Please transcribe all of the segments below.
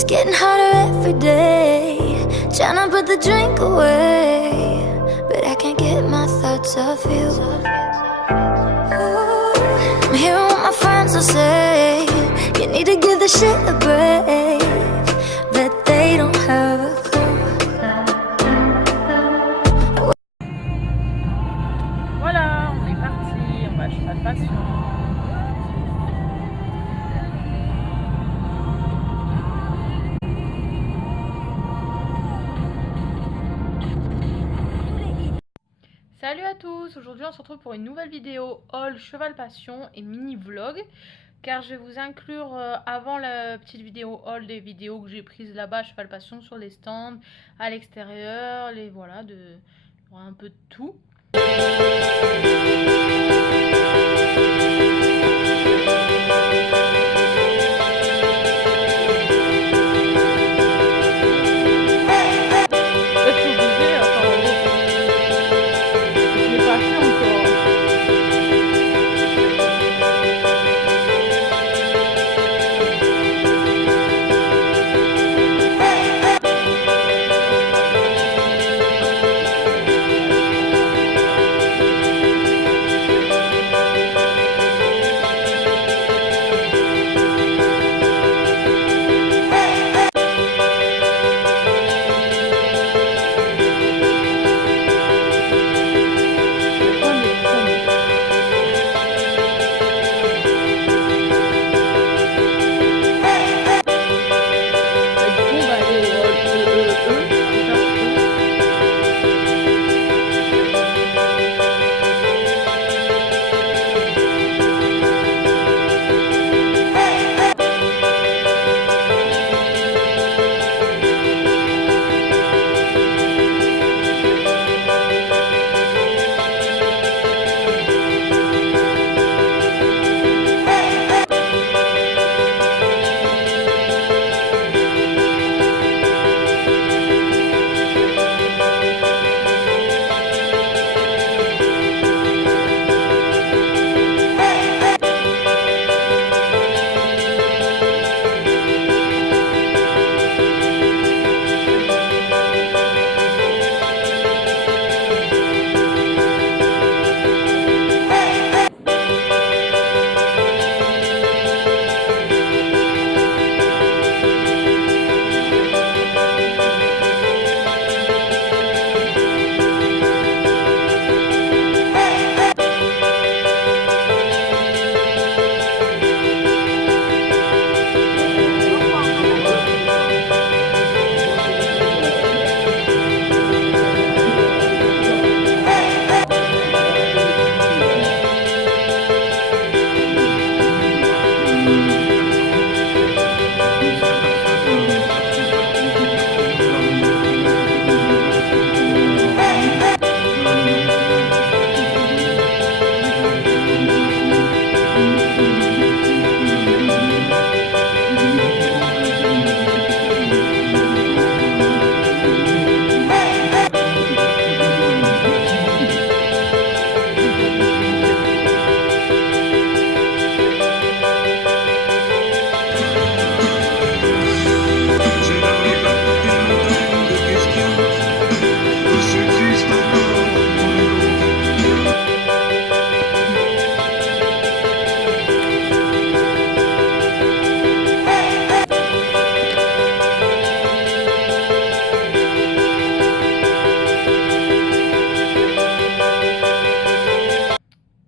It's getting harder every day, trying to put the drink away, but I can't get my thoughts off you. I'm hearing what my friends will say, you need to give the shit a break, but they don't have a clue. Voilà, on est parti, on va à Cheval Passion. Salut à tous, aujourd'hui on se retrouve pour une nouvelle vidéo haul Cheval Passion et mini vlog, car je vais vous inclure avant la petite vidéo haul des vidéos que j'ai prises là-bas à Cheval Passion sur les stands, à l'extérieur, les voilà, un peu de tout.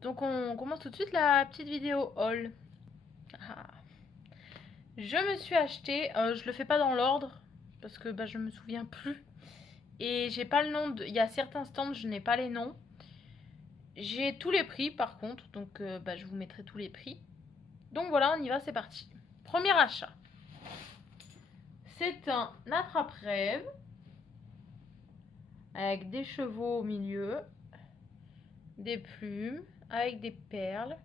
Donc on commence tout de suite la petite vidéo haul. Je me suis acheté, je le fais pas dans l'ordre parce que je me souviens plus. Et j'ai pas le nom, il y a certains stands, je n'ai pas les noms. J'ai tous les prix par contre, donc je vous mettrai tous les prix. Donc voilà, on y va, c'est parti. Premier achat. C'est un attrape-rêve avec des chevaux au milieu, des plumes, avec des perles.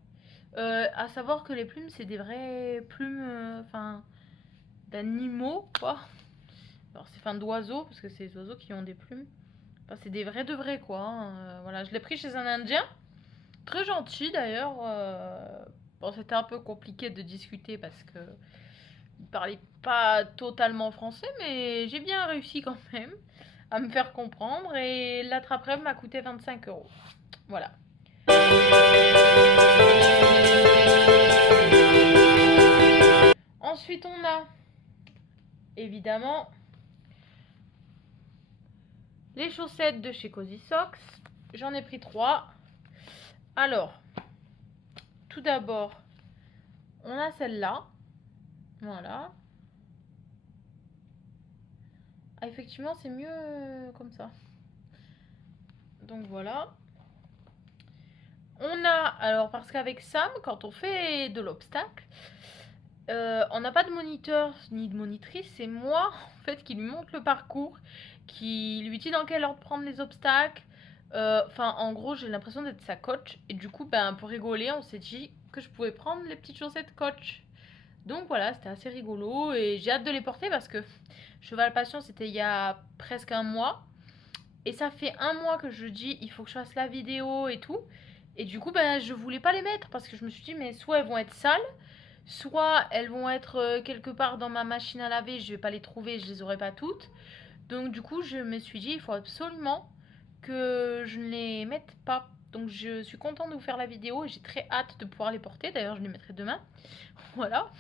À savoir que les plumes, c'est des vraies plumes, d'animaux, quoi. Alors, c'est d'oiseaux, parce que c'est des oiseaux qui ont des plumes. Enfin, c'est des vrais de vrais, quoi. Hein. Voilà, je l'ai pris chez un Indien. Très gentil, d'ailleurs. Bon, c'était un peu compliqué de discuter parce que Il parlait pas totalement français, mais j'ai bien réussi quand même à me faire comprendre. Et l'attrape-rêve m'a coûté 25 €. Voilà. Ensuite, on a évidemment les chaussettes de chez Cozy Socks. J'en ai pris 3. Alors, tout d'abord, on a celle-là. Voilà. Ah, effectivement, c'est mieux comme ça. Donc voilà. On a, alors parce qu'avec Sam, quand on fait de l'obstacle, on n'a pas de moniteur ni de monitrice. C'est moi, en fait, qui lui montre le parcours, qui lui dit dans quel ordre prendre les obstacles. Enfin, en gros, j'ai l'impression d'être sa coach. Et du coup, ben, pour rigoler, on s'est dit que je pouvais prendre les petites chaussettes coach. Donc voilà, c'était assez rigolo et j'ai hâte de les porter parce que Cheval Passion, c'était il y a presque un mois. Et ça fait un mois que je dis, il faut que je fasse la vidéo et tout. Et du coup, ben, je voulais pas les mettre parce que je me suis dit, mais soit elles vont être sales, soit elles vont être quelque part dans ma machine à laver, je vais pas les trouver, je les aurai pas toutes. Donc du coup, je me suis dit, il faut absolument que je ne les mette pas. Donc je suis contente de vous faire la vidéo et j'ai très hâte de pouvoir les porter. D'ailleurs, je les mettrai demain. Voilà.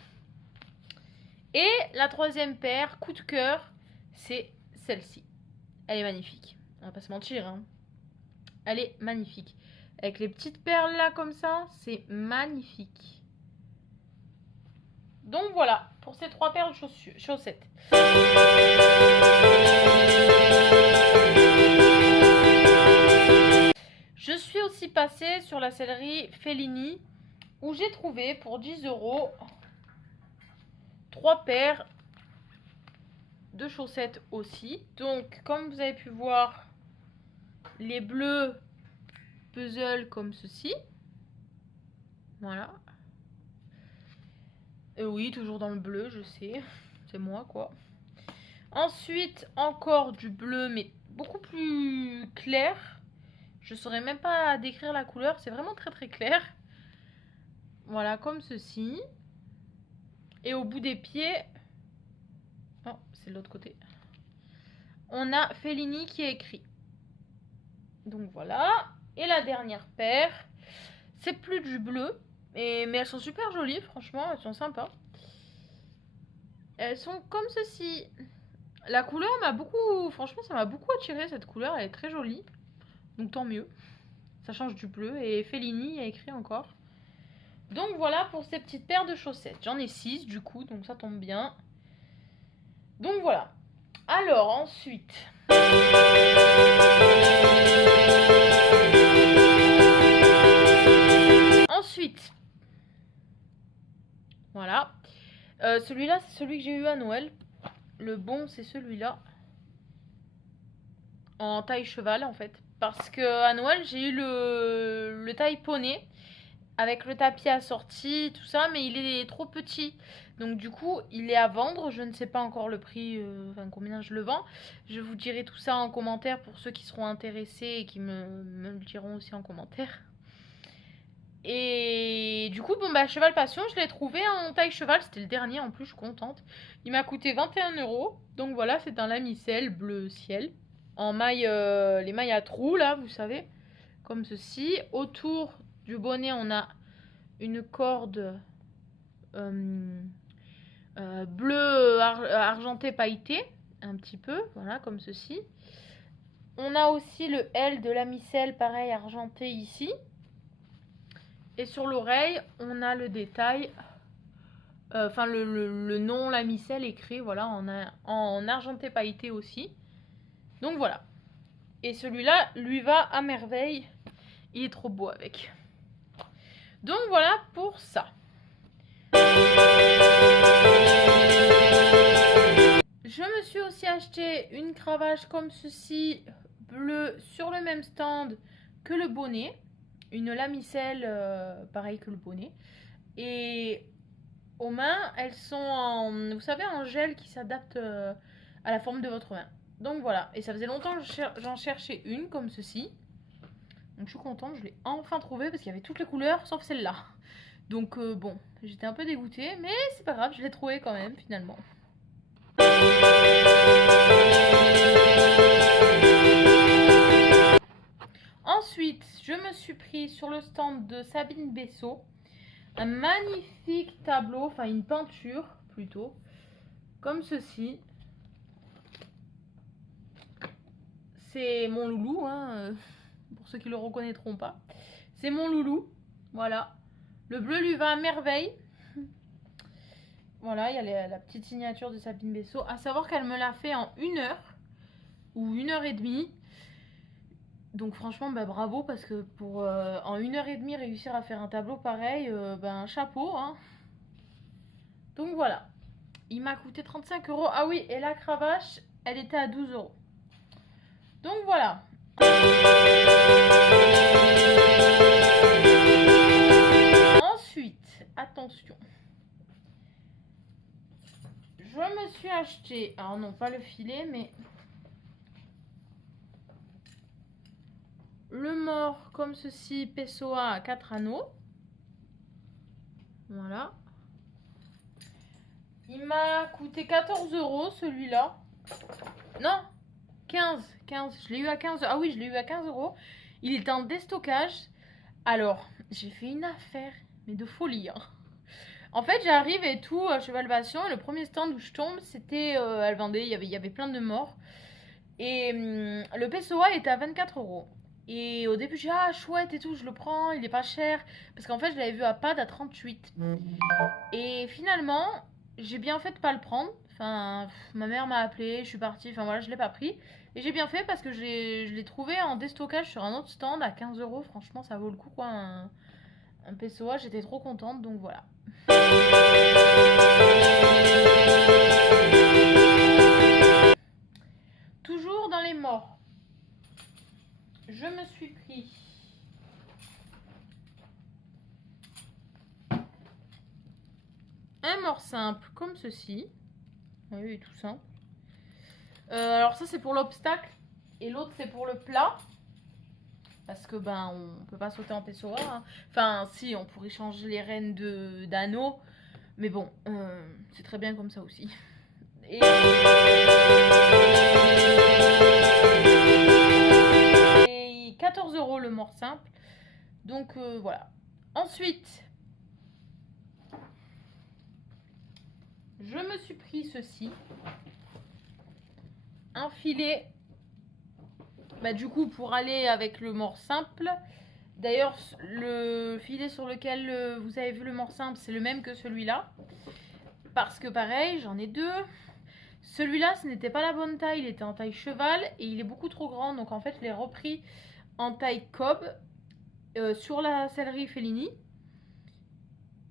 Et la troisième paire, coup de cœur, c'est celle-ci. Elle est magnifique. On va pas se mentir, hein. Elle est magnifique. Avec les petites perles là comme ça, c'est magnifique. Donc voilà, pour ces 3 paires de chaussettes. Je suis aussi passée sur la sellerie Fellini où j'ai trouvé pour 10 € 3 paires de chaussettes aussi. Donc comme vous avez pu voir, les bleus puzzle comme ceci. Voilà. Et oui, toujours dans le bleu, je sais. C'est moi quoi. Ensuite, encore du bleu, mais beaucoup plus clair. Je ne saurais même pas décrire la couleur. C'est vraiment très très clair. Voilà, comme ceci. Et au bout des pieds... Oh, c'est de l'autre côté. On a Fellini qui est écrit. Donc voilà. Et la dernière paire, c'est plus du bleu. Mais elles sont super jolies, franchement. Elles sont sympas. Elles sont comme ceci. La couleur m'a beaucoup... Franchement, ça m'a beaucoup attiré cette couleur. Elle est très jolie. Donc tant mieux. Ça change du bleu. Et Fellini a écrit encore. Donc voilà pour ces petites paires de chaussettes. J'en ai 6 du coup, donc ça tombe bien. Donc voilà. Alors ensuite... Voilà. Celui-là, c'est celui que j'ai eu à Noël. Le bon, c'est celui-là. En taille cheval, en fait. Parce que à Noël, j'ai eu le taille poney. Avec le tapis assorti, tout ça. Mais il est trop petit. Donc du coup, il est à vendre. Je ne sais pas encore le prix, enfin combien je le vends. Je vous dirai tout ça en commentaire pour ceux qui seront intéressés et qui me le diront aussi en commentaire. Et du coup, bon bah Cheval Passion, je l'ai trouvé en taille cheval, c'était le dernier en plus, je suis contente. Il m'a coûté 21 €. Donc voilà, c'est un lamiselle bleu ciel. En maille, les mailles à trous là, vous savez, comme ceci. Autour du bonnet, on a une corde bleu argenté pailleté, un petit peu, voilà, comme ceci. On a aussi le L de lamiselle, pareil, argenté ici. Et sur l'oreille, on a le détail, enfin le nom lamiselle écrit, voilà, en argenté pailleté aussi. Donc voilà. Et celui-là, lui va à merveille. Il est trop beau avec. Donc voilà pour ça. Je me suis aussi acheté une cravache comme ceci, bleue, sur le même stand que le bonnet. Une lamicelle, pareil que le bonnet. Et aux mains, elles sont en, vous savez, en gel qui s'adapte à la forme de votre main. Donc voilà, et ça faisait longtemps que j'en cherchais une comme ceci. Donc je suis contente, je l'ai enfin trouvée parce qu'il y avait toutes les couleurs sauf celle-là. Donc bon, j'étais un peu dégoûtée, mais c'est pas grave, je l'ai trouvé quand même finalement. Ensuite, je me suis pris sur le stand de Sabine Bessot un magnifique tableau, enfin une peinture plutôt, comme ceci. C'est mon loulou, hein, pour ceux qui le reconnaîtront pas. C'est mon loulou, voilà. Le bleu lui va à merveille. Voilà, il y a la petite signature de Sabine Bessot. À savoir qu'elle me l'a fait en 1 heure ou 1 h 30. Donc franchement, bah, bravo, parce que pour en 1 h 30 réussir à faire un tableau pareil, ben chapeau, hein. Donc voilà, il m'a coûté 35 €. Ah oui, et la cravache, elle était à 12 €. Donc voilà. Ensuite, attention. Je me suis acheté, alors non, pas le filet, mais le mort comme ceci, Pessoa à 4 anneaux. Voilà. Il m'a coûté 14 € celui-là. Non, 15. Je l'ai eu à 15. Ah oui, je l'ai eu à 15 €. Il était en déstockage. Alors, j'ai fait une affaire, mais de folie, hein. En fait, j'arrive et tout à Cheval Passion. Et le premier stand où je tombe, c'était. Elle vendait, il y avait plein de morts. Et le Pessoa était à 24 €. Et au début, j'ai dit, ah, chouette et tout, je le prends, il est pas cher. Parce qu'en fait, je l'avais vu à PAD à 38. Et finalement, j'ai bien fait de pas le prendre. Enfin, ma mère m'a appelé, je suis partie, enfin voilà, je l'ai pas pris. Et j'ai bien fait parce que je l'ai trouvé en déstockage sur un autre stand à 15 €. Franchement, ça vaut le coup, quoi. Un Pessoa, j'étais trop contente, donc voilà. Toujours dans les morts, je me suis pris un mort simple comme ceci. Oui, tout simple. Alors ça c'est pour l'obstacle et l'autre c'est pour le plat. Parce que ben on peut pas sauter en Pessoa, hein. Enfin si, on pourrait changer les rênes d'anneaux. Mais bon, c'est très bien comme ça aussi. Et 14 € le mort simple. Donc voilà. Ensuite, je me suis pris ceci. Un filet. Bah, du coup, pour aller avec le mort simple. D'ailleurs, le filet sur lequel vous avez vu le mort simple, c'est le même que celui-là. Parce que pareil, j'en ai deux. Celui-là, ce n'était pas la bonne taille, il était en taille cheval et il est beaucoup trop grand. Donc en fait, je l'ai repris en taille cob sur la sellerie Fellini.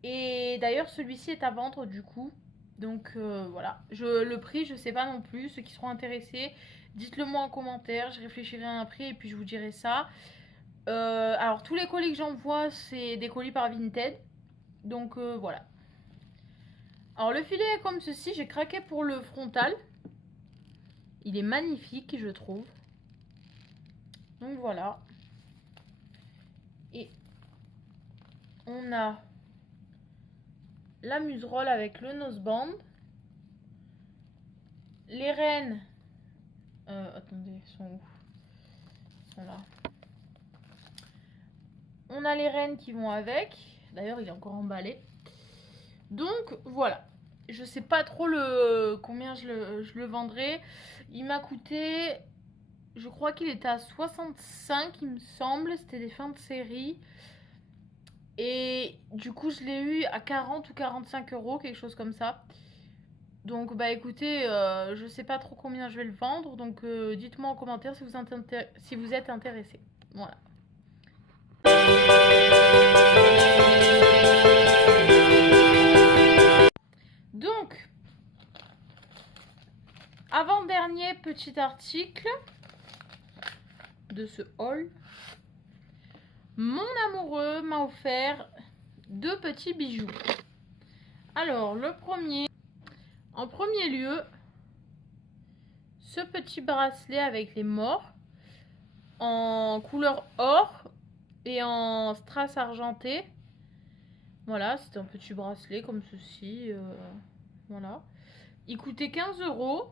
Et d'ailleurs, celui-ci est à vendre du coup. Donc voilà, le prix, je sais pas non plus. Ceux qui seront intéressés, dites-le moi en commentaire. Je réfléchirai à un prix et puis je vous dirai ça. Alors tous les colis que j'envoie, c'est des colis par Vinted. Donc voilà. Alors le filet est comme ceci, j'ai craqué pour le frontal. Il est magnifique, je trouve. Donc voilà. Et on a la muserolle avec le noseband. Les rênes. Attendez, ils sont où? Ils sont là. On a les rênes qui vont avec. D'ailleurs, il est encore emballé. Donc voilà. Je sais pas trop combien je le vendrai. Il m'a coûté, je crois qu'il était à 65, il me semble. C'était des fins de série. Et du coup, je l'ai eu à 40 ou 45 €, quelque chose comme ça. Donc bah écoutez, je sais pas trop combien je vais le vendre. Donc dites-moi en commentaire si vous êtes intéressé. Voilà. Donc, avant-dernier petit article de ce haul. Mon amoureux m'a offert 2 petits bijoux. Alors, le premier, en premier lieu, ce petit bracelet avec les morts en couleur or et en strass argenté. Voilà, c'était un petit bracelet comme ceci. Voilà. Il coûtait 15 €.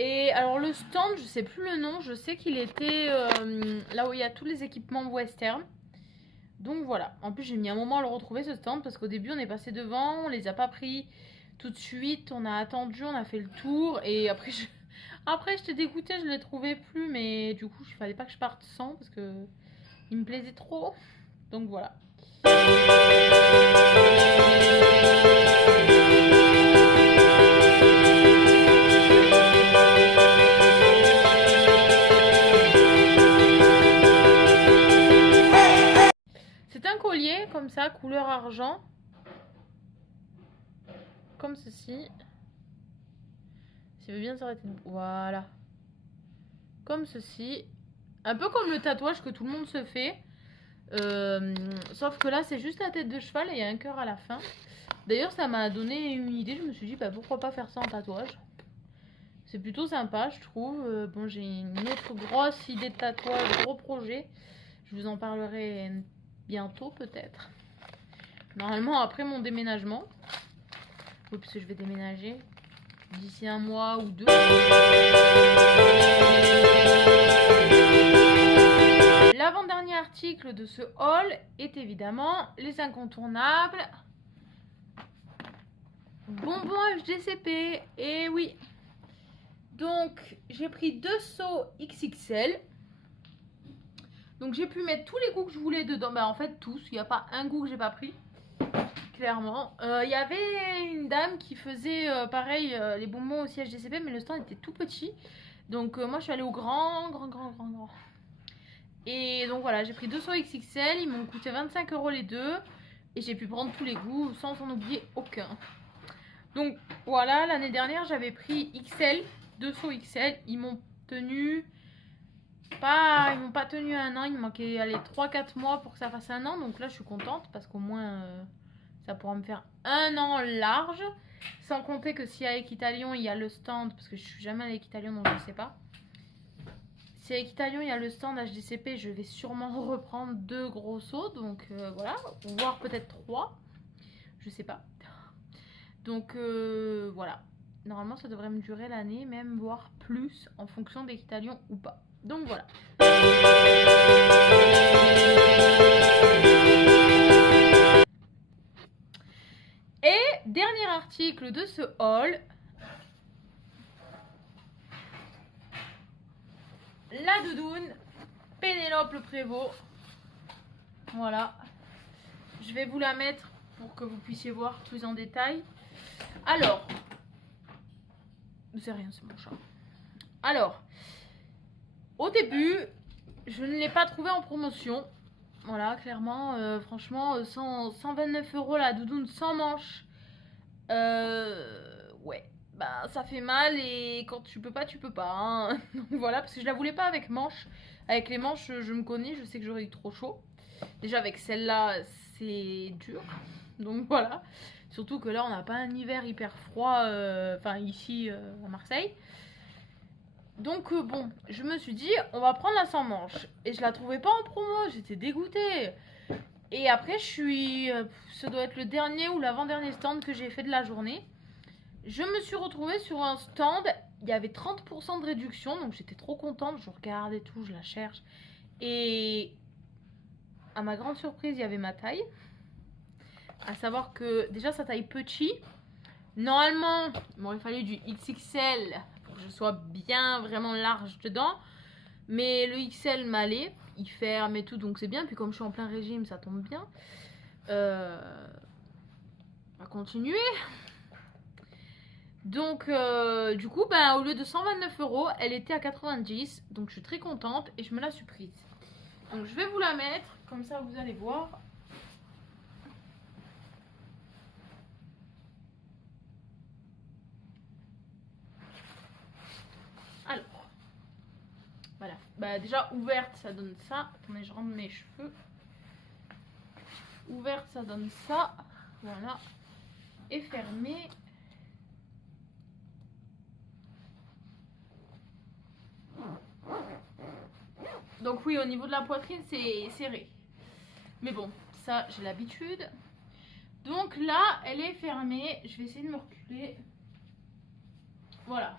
Et alors le stand, je sais plus le nom, je sais qu'il était là où il y a tous les équipements western. Donc voilà, en plus j'ai mis un moment à le retrouver ce stand parce qu'au début on est passé devant, on les a pas pris tout de suite, on a attendu, on a fait le tour et après j'étais dégoûtée, je les trouvais plus mais du coup il fallait pas que je parte sans parce que il me plaisait trop. Donc voilà. C'est un collier comme ça, couleur argent. Comme ceci. S'il veut bien s'arrêter. Voilà. Comme ceci. Un peu comme le tatouage que tout le monde se fait. Sauf que là, c'est juste la tête de cheval et il y a un cœur à la fin. D'ailleurs, ça m'a donné une idée. Je me suis dit, bah, pourquoi pas faire ça en tatouage. C'est plutôt sympa, je trouve. Bon, j'ai une autre grosse idée de tatouage, gros projet. Je vous en parlerai bientôt, peut-être. Normalement, après mon déménagement. Oui, parce que je vais déménager d'ici un mois ou deux. L'avant-dernier article de ce haul est évidemment les incontournables bonbons HDCP. Et oui, donc j'ai pris 2 seaux XXL. Donc j'ai pu mettre tous les goûts que je voulais dedans. Bah en fait tous, il n'y a pas un goût que j'ai pas pris. Clairement. Il y avait une dame qui faisait pareil les bonbons aussi HDCP, mais le stand était tout petit. Donc moi je suis allée au grand. Et donc voilà, j'ai pris 2 seaux XXL, ils m'ont coûté 25 € les deux. Et j'ai pu prendre tous les goûts sans en oublier aucun. Donc voilà, l'année dernière j'avais pris XL, 2 seaux XL, ils m'ont tenu... Ils m'ont pas tenu un an, il me manquait 3-4 mois pour que ça fasse un an. Donc là je suis contente parce qu'au moins ça pourra me faire un an large. Sans compter que si à Equitalion il y a le stand, parce que je suis jamais à Equitalion donc je sais pas. Si à Equitalion il y a le stand HDCP, je vais sûrement reprendre 2 gros seaux. Donc voilà, voire peut-être 3. Je sais pas. Donc voilà. Normalement ça devrait me durer l'année, même voire plus en fonction d'Equitalion ou pas. Donc voilà. Et dernier article de ce haul. La doudoune Pénélope Le Prévost. Voilà. Je vais vous la mettre pour que vous puissiez voir plus en détail. Alors. C'est rien, c'est mon chat. Alors. Au début, je ne l'ai pas trouvé en promotion. Voilà, clairement, franchement, 129 € la doudoune sans manches. Ouais, bah ça fait mal et quand tu peux pas, tu peux pas. Hein. Donc voilà, parce que je la voulais pas avec manches. Avec les manches, je me connais, je sais que j'aurais eu trop chaud. Déjà avec celle-là, c'est dur. Donc voilà. Surtout que là, on n'a pas un hiver hyper froid, enfin ici à Marseille. Donc bon, je me suis dit, on va prendre la sans manche. Et je la trouvais pas en promo, j'étais dégoûtée. Et après, ça doit être le dernier ou l'avant-dernier stand que j'ai fait de la journée. Je me suis retrouvée sur un stand, il y avait 30% de réduction, donc j'étais trop contente. Je regarde et tout, je la cherche. Et à ma grande surprise, il y avait ma taille. À savoir que déjà, sa taille petit. Normalement, il m'aurait fallu du XXL pour que je sois bien vraiment large dedans. Mais le XL m'allait, il ferme et tout, donc c'est bien. Puis comme je suis en plein régime, ça tombe bien. On va continuer. Donc du coup, bah, au lieu de 129 €, elle était à 90. Donc je suis très contente et je me la suis prise. Donc je vais vous la mettre, comme ça vous allez voir. Alors, voilà. Bah, déjà, ouverte, ça donne ça. Attendez, je rentre mes cheveux. Ouverte, ça donne ça. Voilà. Et fermée. Donc oui, au niveau de la poitrine, c'est serré. Mais bon, ça, j'ai l'habitude. Donc là, elle est fermée. Je vais essayer de me reculer. Voilà.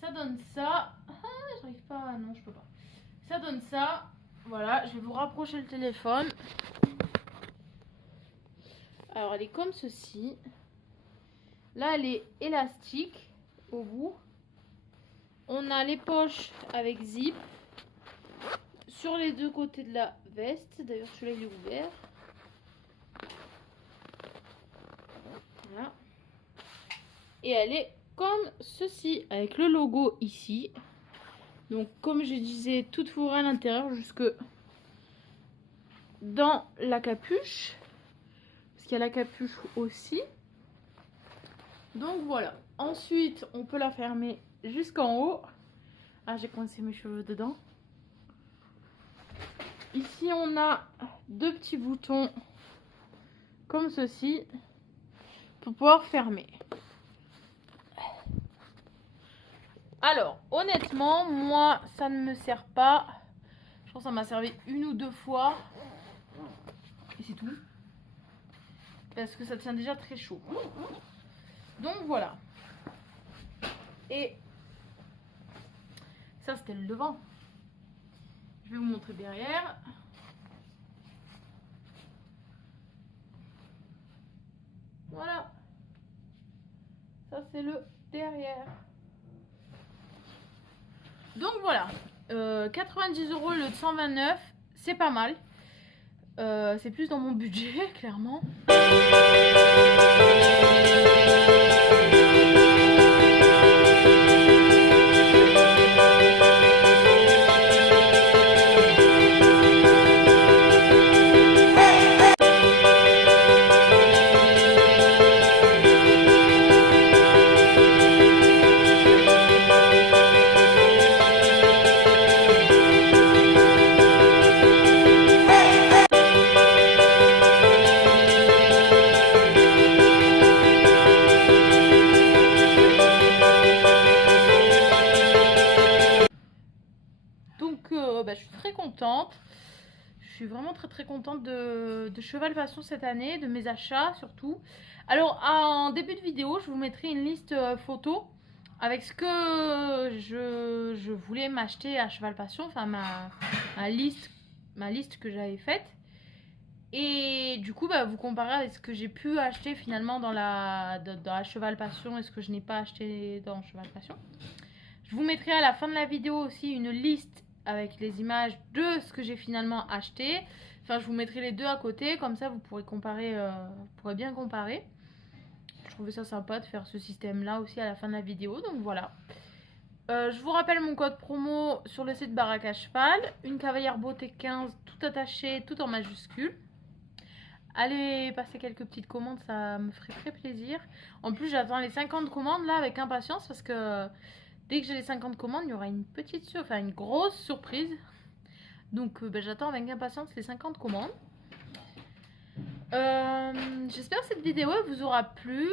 Ça donne ça. Ah, j'arrive pas. Non, je peux pas. Ça donne ça. Voilà, je vais vous rapprocher le téléphone. Alors, elle est comme ceci. Là, elle est élastique au bout. On a les poches avec zip sur les deux côtés de la veste. D'ailleurs, celui-là, il est ouvert. Voilà. Et elle est comme ceci, avec le logo ici. Donc, comme je disais, toute fourrée à l'intérieur jusque dans la capuche. Parce qu'il y a la capuche aussi. Donc, voilà. Ensuite, on peut la fermer jusqu'en haut. Ah, j'ai coincé mes cheveux dedans. Ici, on a deux petits boutons comme ceci pour pouvoir fermer. Alors, honnêtement, moi, ça ne me sert pas. Je pense que ça m'a servi une ou deux fois. Et c'est tout. Parce que ça tient déjà très chaud. Donc, voilà. Et ça, c'était le devant. Je vais vous montrer derrière. Voilà. Ça, c'est le derrière. Donc voilà, 90 € au lieu de 129, c'est pas mal. C'est plus dans mon budget, clairement. Je suis très contente. Je suis vraiment très contente de Cheval Passion cette année, de mes achats surtout. Alors en début de vidéo, je vous mettrai une liste photo avec ce que je voulais m'acheter à Cheval Passion, enfin ma liste que j'avais faite. Et du coup, vous comparez avec ce que j'ai pu acheter finalement dans la Cheval Passion et ce que je n'ai pas acheté dans Cheval Passion. Je vous mettrai à la fin de la vidéo aussi une liste avec les images de ce que j'ai finalement acheté. Enfin, je vous mettrai les deux à côté, comme ça vous pourrez comparer, vous pourrez bien comparer. Je trouvais ça sympa de faire ce système-là aussi à la fin de la vidéo, donc voilà. Je vous rappelle mon code promo sur le site Baraque à Cheval, une cavalière beauté 15, tout attaché, tout en majuscule. Allez passer quelques petites commandes, ça me ferait très plaisir. En plus, j'attends les 50 commandes là avec impatience parce que dès que j'ai les 50 commandes, il y aura une une grosse surprise. Donc j'attends avec impatience les 50 commandes. J'espère que cette vidéo vous aura plu.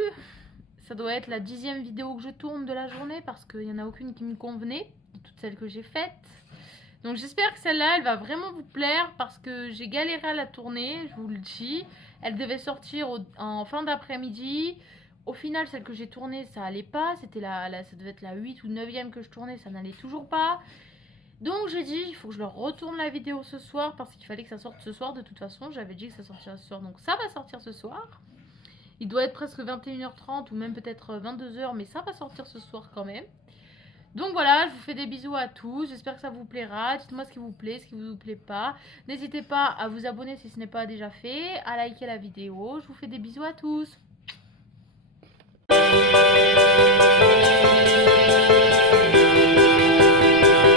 Ça doit être la 10e vidéo que je tourne de la journée parce qu'il n'y en a aucune qui me convenait de toutes celles que j'ai faites. Donc j'espère que celle-là, elle va vraiment vous plaire parce que j'ai galéré à la tourner, je vous le dis. Elle devait sortir en fin d'après-midi. Au final, celle que j'ai tournée, ça allait pas. C'était ça devait être la 8 ou 9e que je tournais, ça n'allait toujours pas. Donc j'ai dit, il faut que je leur retourne la vidéo ce soir parce qu'il fallait que ça sorte ce soir. De toute façon, j'avais dit que ça sortirait ce soir, donc ça va sortir ce soir. Il doit être presque 21h30 ou même peut-être 22h, mais ça va sortir ce soir quand même. Donc voilà, je vous fais des bisous à tous. J'espère que ça vous plaira. Dites-moi ce qui vous plaît, ce qui vous plaît pas. N'hésitez pas à vous abonner si ce n'est pas déjà fait, à liker la vidéo. Je vous fais des bisous à tous.